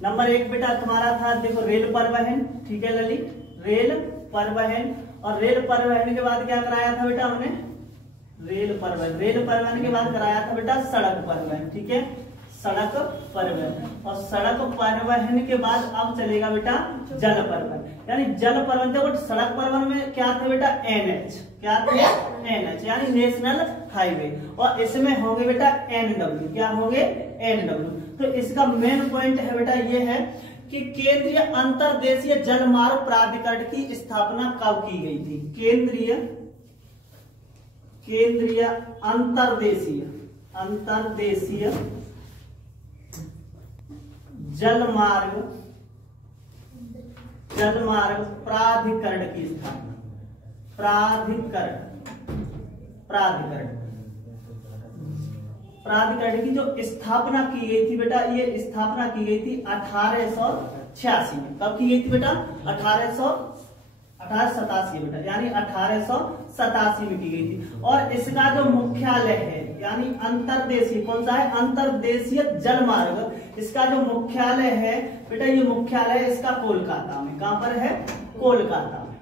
Number 1 बेटा तुम्हारा था देखो रेल परिवहन, ठीक है ललित, रेल परिवहन। और रेल परिवहन के बाद क्या कराया था बेटा हमने, रेल परिवहन के बाद कराया था बेटा सड़क परिवहन, ठीक है, सड़क परिवहन। और सड़क परिवहन के बाद अब चलेगा बेटा जल परिवहन। यानी जल परिवहन देखो सड़क परिवहन में क्या थे बेटा NH, क्या थे NH यानी नेशनल हाईवे, और इसमें होंगे बेटा NW, क्या होंगे NW। तो इसका मेन पॉइंट है बेटा ये है कि केंद्रीय अंतरदेशीय जलमार्ग प्राधिकरण की स्थापना कब की गई थी। केंद्रीय अंतरदेशीय जलमार्ग प्राधिकरण की स्थापना, प्राधिकरण की जो स्थापना की गई थी बेटा, ये स्थापना की गई थी 1886 में। कब की गई थी बेटा, 1887 बेटा, यानी 1887 में की गई थी। और इसका जो मुख्यालय है यानी अंतरदेशीय, कौन सा है, अंतरदेशीय जलमार्ग, इसका जो मुख्यालय है बेटा, ये मुख्यालय इसका कोलकाता में। कहां पर है, कोलकाता में,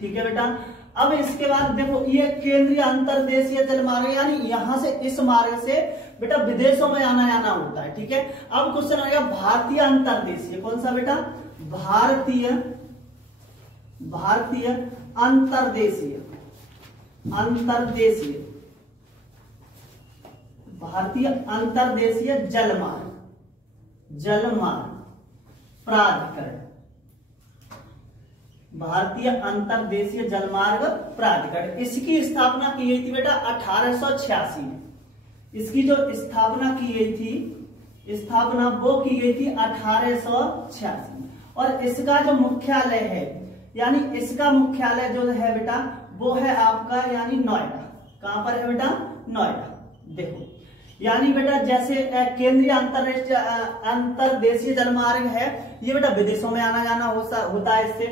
ठीक है बेटा। अब इसके बाद देखो ये केंद्रीय अंतरदेशीय जलमार्ग यानी यहां से इस मार्ग से बेटा विदेशों में आना जाना होता है, ठीक है। अब क्वेश्चन आएगा भारतीय अंतरदेशीय, कौन सा बेटा, भारतीय अंतरदेशीय जलमार्ग प्राधिकरण, भारतीय अंतरदेशीय जलमार्ग प्राधिकरण। इसकी स्थापना की गई थी बेटा 1886 में। इसकी जो स्थापना की गई थी, स्थापना वो की गई थी 1886 में। और इसका जो मुख्यालय है यानी इसका मुख्यालय जो है बेटा वो है आपका यानी नोएडा। कहां पर है बेटा, नोएडा। देखो यानी बेटा जैसे केंद्रीय अंतरदेशीय जलमार्ग है ये बेटा विदेशों में आना जाना होता है इससे।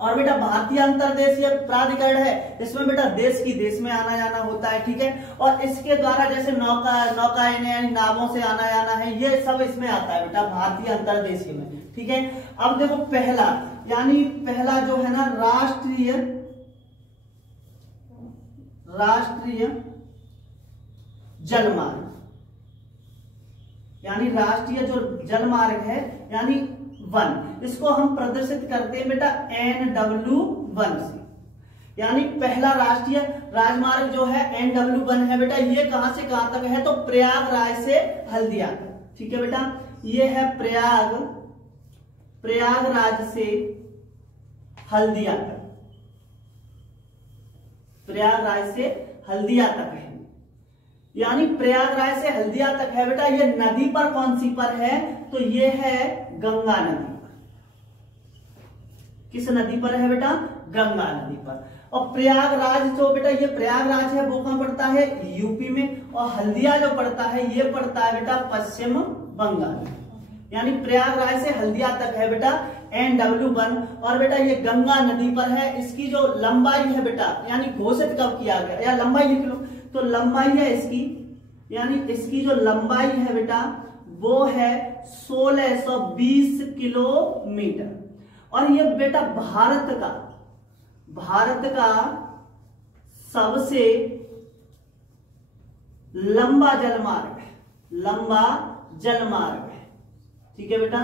और बेटा भारतीय अंतरदेशीय प्राधिकरण है, इसमें बेटा देश की देश में आना जाना होता है, ठीक है। और इसके द्वारा जैसे नौकाएं यानी नावों से आना जाना है, ये सब इसमें आता है बेटा भारतीय अंतरदेशीय में, ठीक है। अब देखो पहला जो है ना राष्ट्रीय जलमार्ग, यानी राष्ट्रीय जो जलमार्ग है यानी 1, इसको हम प्रदर्शित करते हैं बेटा NW1 से। यानी पहला राष्ट्रीय राजमार्ग जो है NW1 है बेटा, ये कहां से कहां तक है, तो प्रयागराज से हल्दिया तक, ठीक है बेटा। ये है प्रयागराज से हल्दिया तक, प्रयागराज से हल्दिया तक है। यानी प्रयागराज से हल्दिया तक है बेटा। ये नदी पर कौन सी पर है, तो ये है गंगा नदी पर। किस नदी पर है बेटा, गंगा नदी पर। और प्रयागराज जो बेटा ये प्रयागराज है वो कहां पड़ता है, यूपी में। और हल्दिया जो पड़ता है ये पड़ता है बेटा पश्चिम बंगाल में। यानी प्रयागराज से हल्दिया तक है बेटा NW1। और बेटा ये गंगा नदी पर है। इसकी जो लंबाई है बेटा यानी घोषित कब किया गया, या लंबाई लिख लो तो लंबाई है इसकी, यानी इसकी जो लंबाई है बेटा वो है 1620 किलोमीटर। और ये बेटा भारत का सबसे लंबा जलमार्ग है, ठीक है बेटा,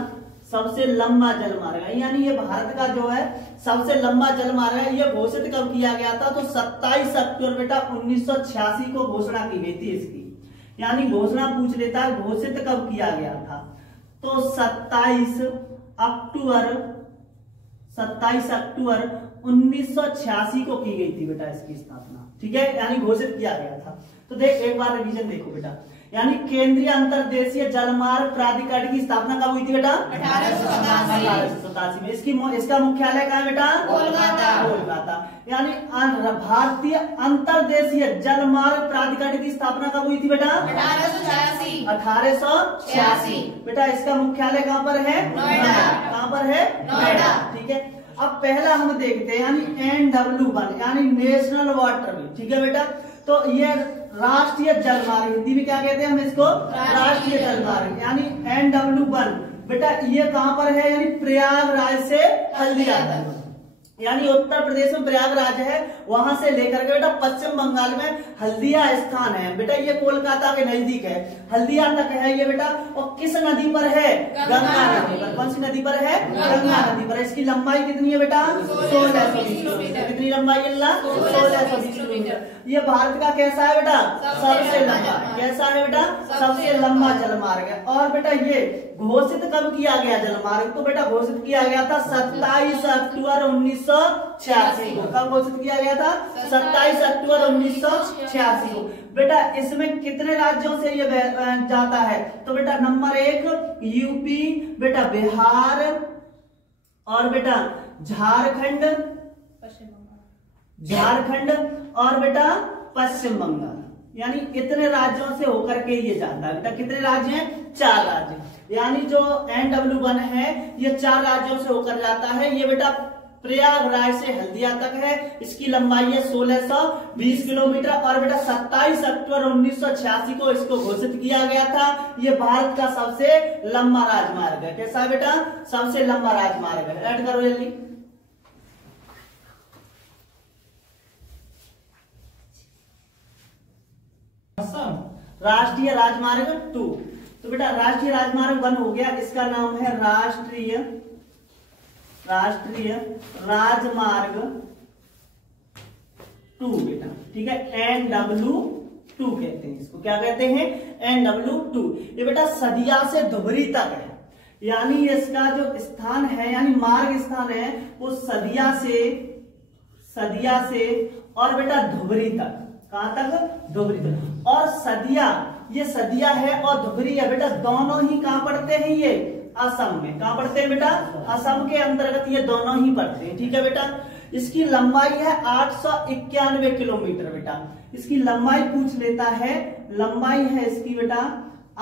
सबसे लंबा जलमार्ग है। यानी ये भारत का जो है सबसे लंबा जलमार्ग है। ये घोषित कब किया गया था, तो 27 अक्टूबर बेटा 1986 को घोषणा की गई थी इसकी। यानी घोषणा पूछ लेता है घोषित कब किया गया था, तो 27 अक्टूबर 1986 को की गई थी बेटा इसकी स्थापना, ठीक है। यानी घोषित किया गया था। तो देख एक बार रिवीजन देखो बेटा, यानी केंद्रीय अंतरदेशीय जलमार्ग प्राधिकरण की स्थापना कब हुई थी बेटा, 1887 में। इसका मुख्यालय कहाँ है बेटा, कोलकाता। यानी भारतीय अंतरदेशीय जलमार्ग प्राधिकरण की स्थापना कब हुई थी बेटा, 1886। बेटा इसका मुख्यालय कहाँ पर है, नोएडा। कहाँ पर है, नोएडा, ठीक है। अब पहला हम देखते हैं यानी NW1 यानी नेशनल वाटर वे, ठीक है बेटा। तो ये राष्ट्रीय जलमार्ग, हिंदी में क्या कहते हैं हम इसको, राष्ट्रीय जलमार्ग, यानी NW1 बेटा ये कहां पर है, यानी प्रयागराज से हल्दिया तक, यानी उत्तर प्रदेश में प्रयागराज है, वहां से लेकर के बेटा पश्चिम बंगाल में हल्दिया स्थान है बेटा, ये कोलकाता के नजदीक है, हल्दिया तक है ये बेटा। और किस नदी पर है, गंगा नदी पर। कौन सी नदी पर है, गंगा नदी पर। इसकी लंबाई कितनी है बेटा, 1620 किलोमीटर। कितनी लंबाई है, 1620 किलोमीटर। ये भारत का कैसा है बेटा, सबसे लंबा, कैसा है बेटा, सबसे लंबा जलमार्ग है। और बेटा ये घोषित कब किया गया जलमार्ग, तो बेटा घोषित किया गया था 27 अक्टूबर 1986 को। कब घोषित किया गया था, 27 अक्टूबर 1986 को। बेटा इसमें कितने राज्यों से ये जाता है, तो बेटा नंबर 1 यूपी, बेटा बिहार, और बेटा झारखंड, और बेटा पश्चिम बंगाल, यानी इतने राज्यों से होकर के ये जाता है बेटा। कितने राज्य हैं, 4 राज्य, यानी जो NW1 है ये 4 राज्यों से होकर जाता है। ये बेटा प्रयागराज से हल्दिया तक है, इसकी लंबाई है 1620 किलोमीटर। और बेटा 27 अक्टूबर 1986 को इसको घोषित किया गया था। ये भारत का सबसे लंबा राजमार्ग है। कैसा है बेटा, सबसे लंबा राजमार्ग है। ऐड करो जल्दी। राष्ट्रीय राजमार्ग 2, तो बेटा राष्ट्रीय राजमार्ग 1 हो गया, इसका नाम है राष्ट्रीय राजमार्ग 2 बेटा, ठीक है। NW2 कहते हैं इसको, क्या कहते हैं, NW2। ये बेटा सदिया से धुबरी तक है, यानी इसका जो स्थान है, यानी मार्ग स्थान है वो सदिया से और बेटा धुबरी तक। कहां तक, धुबरी तक। और सदिया, ये सदिया है और धुबरी है बेटा, दोनों ही कहां पड़ते हैं, ये असम में। कहां पड़ते हैं बेटा, असम के अंतर्गत ये दोनों ही पड़ते हैं, ठीक है बेटा। इसकी लंबाई है 891 किलोमीटर बेटा, इसकी लंबाई पूछ लेता है, लंबाई है इसकी बेटा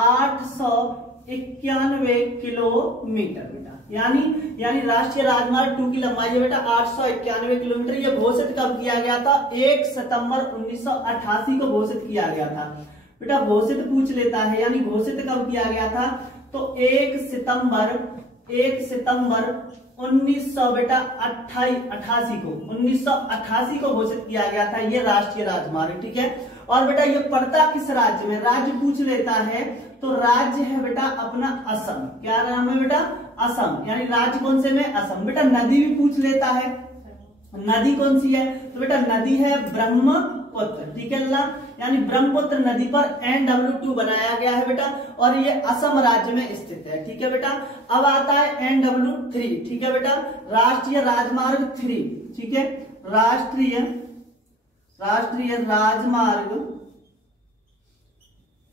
891 किलोमीटर बेटा, यानी राष्ट्रीय राजमार्ग 2 की लंबाई है बेटा 891 किलोमीटर। ये घोषित कब किया गया था, 1 सितंबर 1988 को घोषित किया गया था बेटा। घोषित पूछ लेता है, यानी घोषित कब किया गया था, तो 1 सितंबर 1900 बेटा 1988 को घोषित किया गया था ये राष्ट्रीय राजमार्ग, ठीक है। और बेटा ये पड़ता किस राज्य में, राज्य पूछ लेता है, तो राज्य है बेटा अपना असम। क्या नाम है बेटा, असम, यानी राज्य कौन से में, असम। बेटा नदी भी पूछ लेता है, नदी कौन सी है, तो बेटा नदी है ब्रह्मपुत्र, ठीक है ना, यानी ब्रह्मपुत्र नदी पर NW2 बनाया गया है बेटा, और ये असम राज्य में स्थित है, ठीक है बेटा। अब आता है NW3, ठीक है बेटा, राष्ट्रीय राजमार्ग 3, ठीक है, राष्ट्रीय राजमार्ग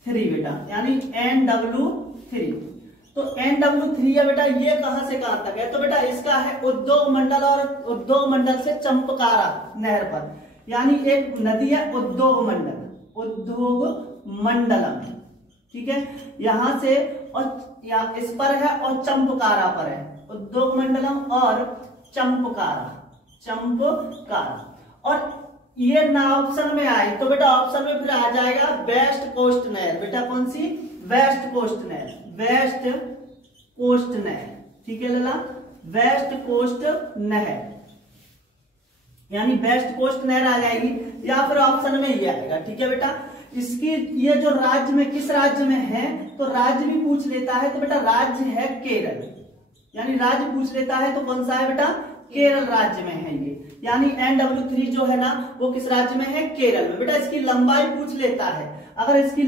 3 बेटा, यानी NW3। तो NW3 है बेटा, ये कहां से कहां तक है, तो बेटा इसका है उद्योग मंडल, और उद्योग मंडल से चंपकारा नहर पर, यानी एक नदी है उद्योग मंडलम, ठीक है, यहां से और इस पर है और चंपकारा पर है, उद्योग मंडलम और चंपकारा। और ये ना ऑप्शन में आए तो बेटा ऑप्शन में फिर आ जाएगा वेस्ट कोस्ट नहर बेटा, कौन सी, वेस्ट कोस्ट नहर, ठीक है लला, वेस्ट कोस्ट नहर, यानी वेस्ट कोस्ट नहर आ जाएगी, या फिर ऑप्शन में ये आएगा, ठीक है बेटा। इसकी ये जो राज्य में, किस राज्य में है, तो राज्य भी पूछ लेता है, तो बेटा राज्य है केरल, यानी राज्य पूछ लेता है तो कौन सा है बेटा, केरल राज्य में है ये, यानी NW3 जो है ना वो किस राज्य में है, केरल में। बेटा इसकी लंबाई पूछ लेता है, अगर इसकी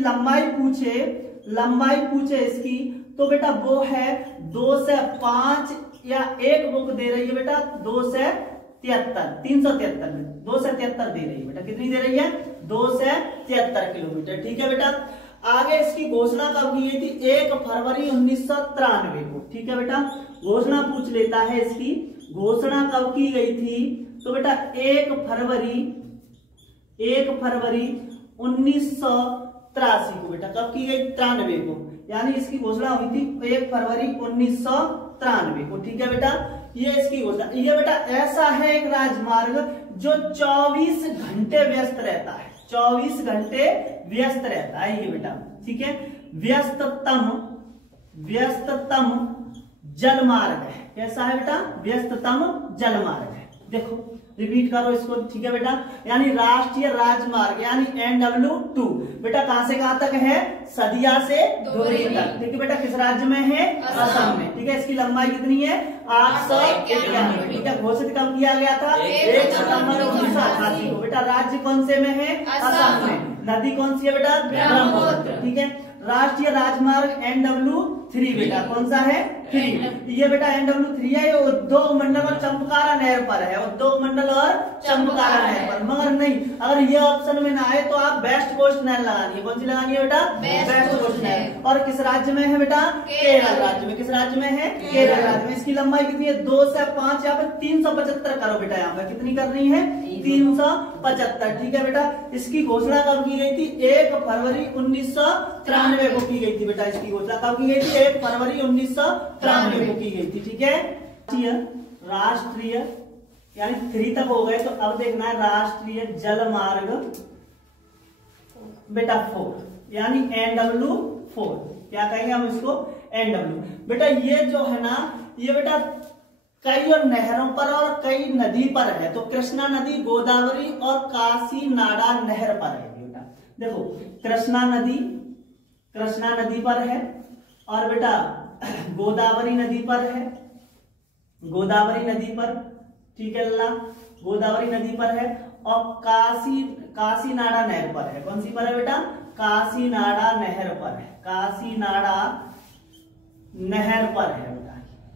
लंबाई पूछे इसकी, तो बेटा वो है 2 से 5, या एक बुक दे रही है बेटा 373 में 273 दे रही है बेटा, कितनी दे रही है, 273 किलोमीटर, ठीक है बेटा। आगे इसकी घोषणा कब की गई थी, 1 फरवरी 1993 को, ठीक है बेटा। घोषणा पूछ लेता है, इसकी घोषणा कब की गई थी, तो बेटा 1 फरवरी 1983 को बेटा, कब की गई, 93 को, यानी इसकी घोषणा हुई थी 1 फरवरी 1993 को, ठीक है बेटा। ये इसकी घोषणा, ये बेटा ऐसा है एक राजमार्ग जो 24 घंटे व्यस्त रहता है, 24 घंटे व्यस्त रहता है ये बेटा, ठीक है। व्यस्ततम जलमार्ग है, कैसा है बेटा, व्यस्ततम जलमार्ग है। देखो रिपीट करो इसको, ठीक है बेटा। यानी राष्ट्रीय राजमार्ग यानी NW2 बेटा कहां से कहां तक है, सदिया से धुबरी तक, ठीक है बेटा। किस राज्य में है, असम में, ठीक है। इसकी लंबाई कितनी है, 891, ठीक है। घोषित कब किया गया था, 1 सितंबर 1988 को बेटा। राज्य कौन से में है, असम में। नदी कौन सी है बेटा, ब्रह्मपुत्र, ठीक है। राष्ट्रीय राजमार्ग NW3 बेटा कौन सा है, 3। ये बेटा NW3 है, ये उद्योग मंडल और चंपकारा नहर पर है, उद्योग मंडल और चंपकारा नहर पर। मगर नहीं, अगर ये ऑप्शन में ना आए तो आप वेस्ट कोस्ट नहर लगानी है। कौन सी लगानी है बेटा, वेस्ट कोस्ट नहर। और किस राज्य में है बेटा, केरल राज्य में। किस राज्य में है, केरल राज्य में। इसकी लंबाई कितनी है, 2 से 5, यहाँ पे 375 करो बेटा। यहाँ पे कितनी करनी है, 375, ठीक है बेटा। इसकी घोषणा कब की गई थी, 1 फरवरी 1993 को की गई थी बेटा। इसकी घोषणा कब की गई थी, 1 फरवरी 1993 को की गई थी, ठीक है। राष्ट्रीय यानी 3 तक हो गए, तो अब देखना है राष्ट्रीय जलमार्ग बेटा 4 यानी NW4। क्या कहेंगे हम इसको, NW बेटा। ये जो है ना, ये बेटा कई और नहरों पर और कई नदी पर है। तो कृष्णा नदी, गोदावरी और काशी नाडा नहर पर है बेटा। देखो कृष्णा नदी पर है, और बेटा गोदावरी नदी पर है, गोदावरी नदी पर, ठीक है लल्ला, गोदावरी नदी पर है। और काशी नाडा नहर पर है। कौन सी पर है बेटा, काशी नाडा नहर पर है, काशी नाडा नहर पर है बेटा,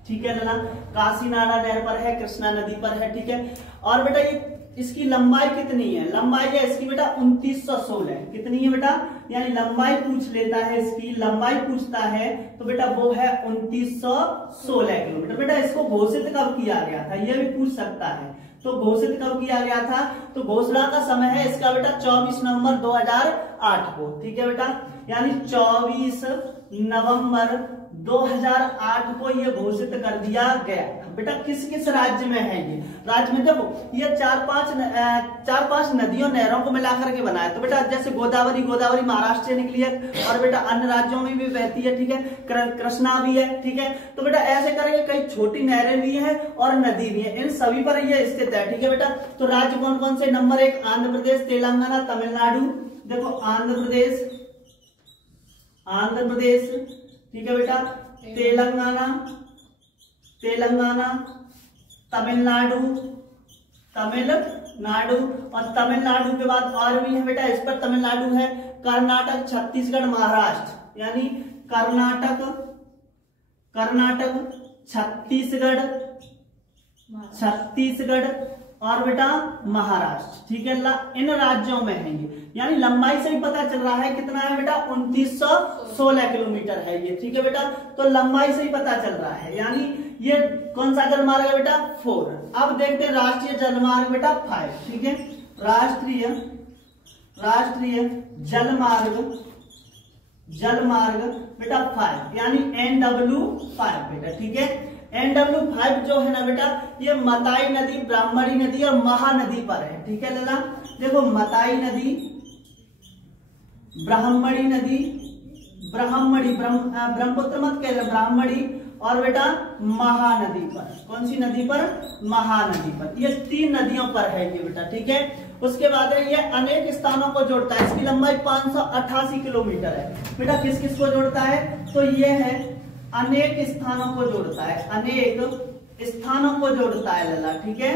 ठीक है लल्ला। काशी नाडा नहर पर है, कृष्णा नदी पर है, ठीक है। और बेटा ये इसकी लंबाई कितनी है, लंबाई है इसकी बेटा 2916। कितनी है बेटा, यानी लंबाई पूछ लेता है, इसकी लंबाई पूछता है तो बेटा वो है 2916 किलोमीटर। बेटा इसको घोषित कब किया गया था, यह भी पूछ सकता है। तो घोषित कब किया गया था, तो घोषणा का समय है इसका बेटा 24 नवंबर 2008 को, ठीक है बेटा। यानी 24 नवंबर 2008 को ये घोषित कर दिया गया बेटा। किस किस राज्य में है ये, राज्य में देखो ये 4-5 नदियों नहरों को मिलाकर के बनाया। तो बेटा जैसे गोदावरी महाराष्ट्र से निकली है, और बेटा अन्य राज्यों में भी बहती है, ठीक है। कृष्णा भी है, ठीक है। तो बेटा ऐसे करेंगे, कई छोटी नहरें भी है और नदी भी है, इन सभी पर ये स्थित है, ठीक है बेटा। तो राज्य कौन कौन से, नंबर 1 आंध्र प्रदेश, तेलंगाना, तमिलनाडु। देखो आंध्र प्रदेश, ठीक है बेटा, तेलंगाना, तमिलनाडु, और तमिलनाडु के बाद और भी है बेटा इस पर, तमिलनाडु है, कर्नाटक, छत्तीसगढ़, महाराष्ट्र। यानी कर्नाटक, छत्तीसगढ़ और बेटा महाराष्ट्र, ठीक है ला, इन राज्यों में है ये। यानी लंबाई से ही पता चल रहा है कितना है बेटा, 2916 किलोमीटर है ये, ठीक है बेटा। तो लंबाई से ही पता चल रहा है, यानी ये कौन सा जलमार्ग है बेटा, 4। अब देखते हैं राष्ट्रीय जलमार्ग बेटा 5, ठीक है। राष्ट्रीय जलमार्ग बेटा 5 यानी NW5 बेटा, ठीक है। NW5 जो है ना बेटा, ये मताई नदी, ब्राह्मणी नदी और महानदी पर है, ठीक है लला। देखो मताई नदी, ब्राह्मणी नदी, ब्रह्मपुत्र मत कह, ब्राह्मणी और बेटा महानदी पर। कौन सी नदी पर, महानदी पर। ये 3 नदियों पर है ये बेटा, ठीक है। उसके बाद ये अनेक स्थानों को जोड़ता है, इसकी लंबाई 588 किलोमीटर है बेटा। किस किस को जोड़ता है, तो ये है अनेक स्थानों को जोड़ता है, अनेक स्थानों को जोड़ता है लला, ठीक है।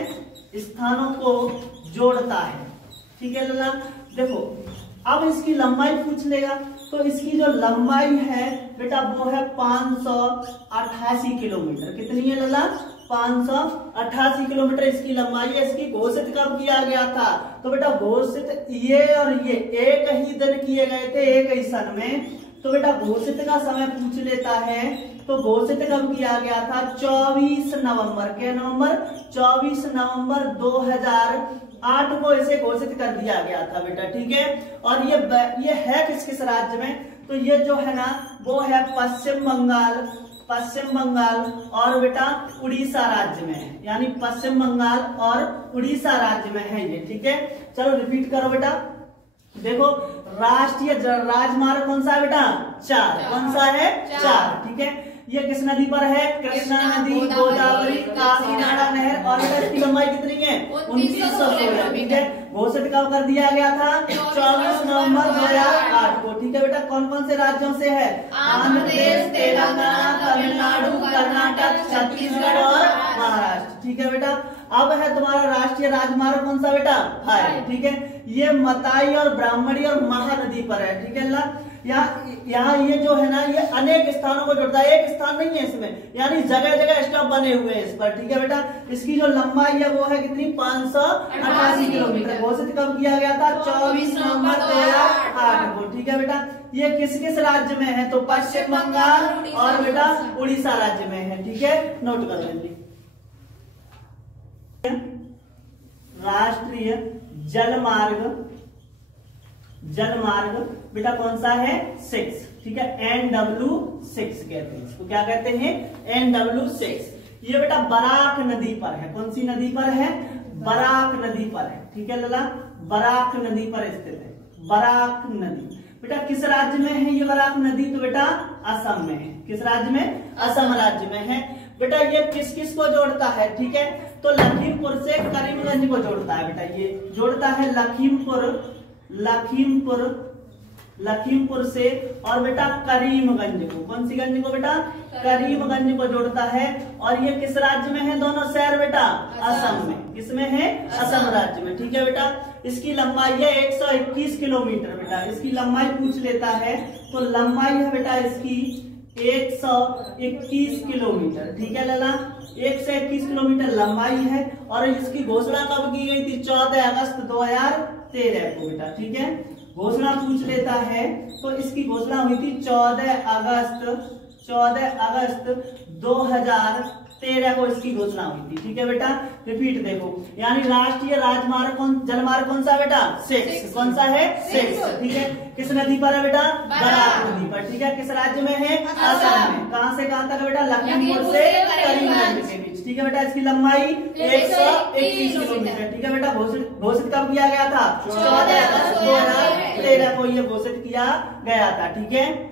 स्थानों को जोड़ता है, ठीक है लला। देखो अब इसकी लंबाई पूछ लेगा, तो इसकी जो लंबाई है बेटा वो है 588 किलोमीटर। कितनी है लला, 588 किलोमीटर इसकी लंबाई है। इसकी घोषित कब किया गया था, तो बेटा घोषित ये और ये एक ही दिन किए गए थे, एक ही सन में। तो बेटा घोषित का समय पूछ लेता है, तो घोषित कब किया गया था, 24 नवंबर, क्या नवंबर, 24 नवंबर 2008 को इसे घोषित कर दिया गया था बेटा, ठीक है। और ये है किस किस राज्य में, तो ये जो है ना वो है पश्चिम बंगाल और बेटा उड़ीसा राज्य में है। यानी पश्चिम बंगाल और उड़ीसा राज्य में है ये, ठीक है। चलो रिपीट करो बेटा, देखो राष्ट्रीय राजमार्ग कौन सा है बेटा? 4। कौन सा है? 4। ठीक है, ये किस नदी पर है? कृष्णा नदी, गोदावरी, काकीनाडा नहर। और इसकी लंबाई कितनी है? 2916। ठीक है, घोषित कब कर दिया गया था? 24 नवंबर 2008 को। ठीक है बेटा, कौन कौन से राज्यों से है? आंध्र प्रदेश, तेलंगाना, तमिलनाडु, कर्नाटक, छत्तीसगढ़ और महाराष्ट्र। ठीक है बेटा, अब है तुम्हारा राष्ट्रीय राजमार्ग कौन सा बेटा? 5। ठीक है, ये मताई और ब्राह्मणी और महानदी पर है। ठीक है ना, यहाँ ये जो है ना, ये अनेक स्थानों को जोड़ता है, एक स्थान नहीं है इसमें, यानी जगह जगह स्टॉप बने हुए हैं इस पर। ठीक है बेटा, इसकी जो लंबाई है वो है कितनी? 588 किलोमीटर। घोषित कब किया गया था? 24 नवंबर 2008 को। ठीक है बेटा, ये किस किस राज्य में है? तो पश्चिम बंगाल और बेटा उड़ीसा राज्य में है। ठीक है, नोट कर लेंगे। राष्ट्रीय जलमार्ग बेटा कौन सा है? 6। ठीक है, NW6 कहते हैं इसको। क्या कहते हैं? NW6। ये बेटा बराक नदी पर है। कौन सी नदी पर है? बराक नदी पर है। ठीक है लला, बराक नदी पर स्थित है। बराक नदी बेटा किस राज्य में है ये बराक नदी? तो बेटा असम में है। किस राज्य में? असम राज्य में है। बेटा ये किस किस को जोड़ता है? ठीक है, तो लखीमपुर से करीमगंज को जोड़ता है बेटा। ये जोड़ता है लखीमपुर से और बेटा करीमगंज को। कौन सी गंज को बेटा? करीमगंज को जोड़ता है। और ये किस राज्य में है दोनों शहर बेटा? असम में। किसमें है? असम राज्य में। ठीक है बेटा, इसकी लंबाई है 121 किलोमीटर। बेटा इसकी लंबाई पूछ लेता है, तो लंबाई है बेटा इसकी 121 किलोमीटर। ठीक है लला, 121 किलोमीटर लंबाई है। और इसकी घोषणा कब की गई थी? 14 अगस्त 2013 को बेटा। ठीक है, घोषणा पूछ लेता है तो इसकी घोषणा हुई थी 14 अगस्त 2013 को इसकी घोषणा हुई थी। ठीक है बेटा, रिपीट देखो, यानी राष्ट्रीय जलमार्ग कौन सा बेटा? 6। कौन सा है? 6। ठीक है, किस नदी पर है बेटा? बराक नदी पर। ठीक है, किस राज्य में है? असम में। कहां से कहां तक बेटा? लखीमपुर से करीमगंज के बीच। ठीक है बेटा, इसकी लंबाई 121 किलोमीटर। ठीक है बेटा, घोषित कब किया गया था? 14 अगस्त 2013 को ये घोषित किया गया था। ठीक है।